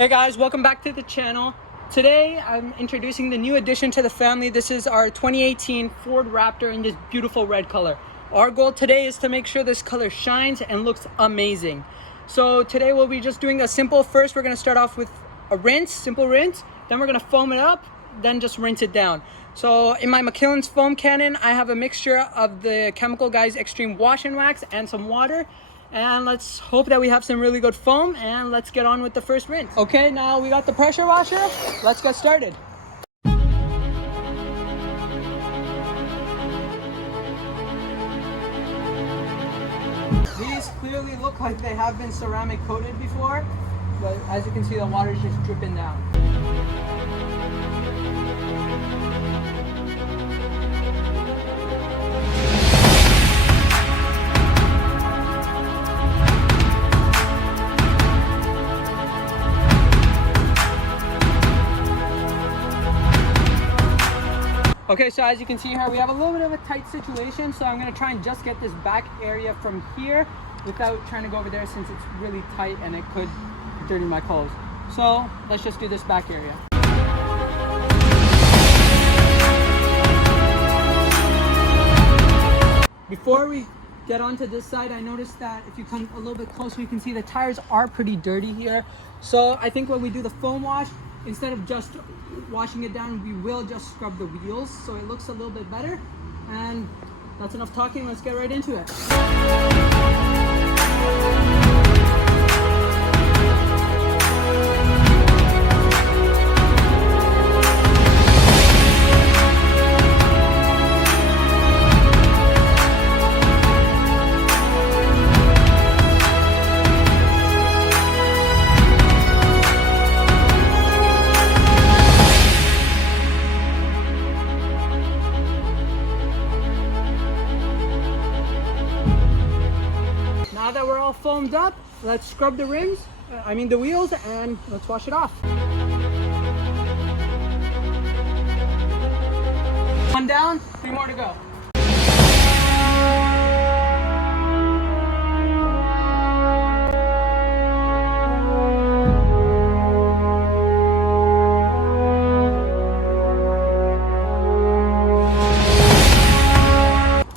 Hey guys, welcome back to the channel. Today I'm introducing the new addition to the family. This is our 2018 Ford Raptor in this beautiful red color. Our goal today is to make sure this color shines and looks amazing. So today we'll be just doing a simple, first we're going to start off with a rinse, simple rinse, then we're going to foam it up, then just rinse it down. So in my Macallan's foam cannon, I have a mixture of the Chemical Guys Extreme Wash and Wax and some water. And let's hope that we have some really good foam, and let's get on with the first rinse. Okay, now we got the pressure washer. Let's get started. These clearly look like they have been ceramic coated before, but as you can see, the water is just dripping down. Okay, so as you can see here, we have a little bit of a tight situation, so I'm going to try and just get this back area from here without trying to go over there since it's really tight and it could dirty my clothes. So let's just do this back area. Before we get onto this side, I noticed that if you come a little bit closer, you can see the tires are pretty dirty here. So I think when we do the foam wash, instead of just washing it down, we will just scrub the wheels so it looks a little bit better. And that's enough talking, let's get right into it. Now that we're all foamed up, let's scrub the rims, the wheels, and let's wash it off. One down, 3 more to go.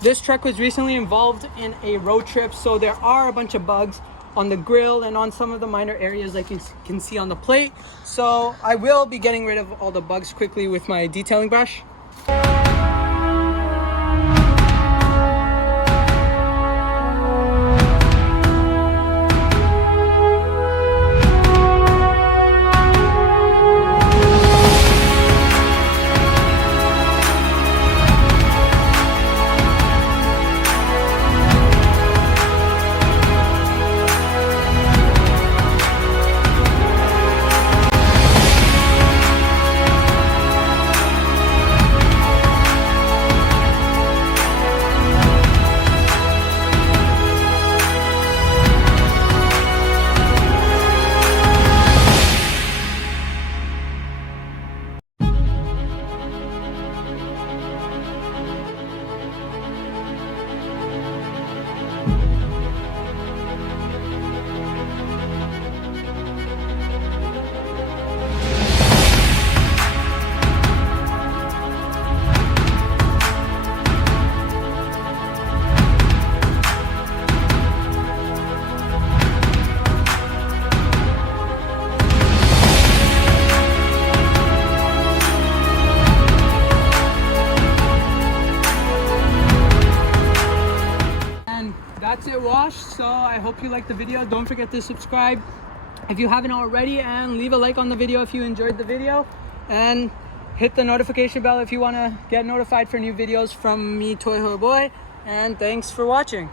This truck was recently involved in a road trip, so there are a bunch of bugs on the grill and on some of the minor areas like you can see on the plate. So I will be getting rid of all the bugs quickly with my detailing brush. That's it washed, so I hope you liked the video. Don't forget to subscribe if you haven't already, and leave a like on the video if you enjoyed the video, and hit the notification bell if you want to get notified for new videos from me, Toy Boy, and thanks for watching.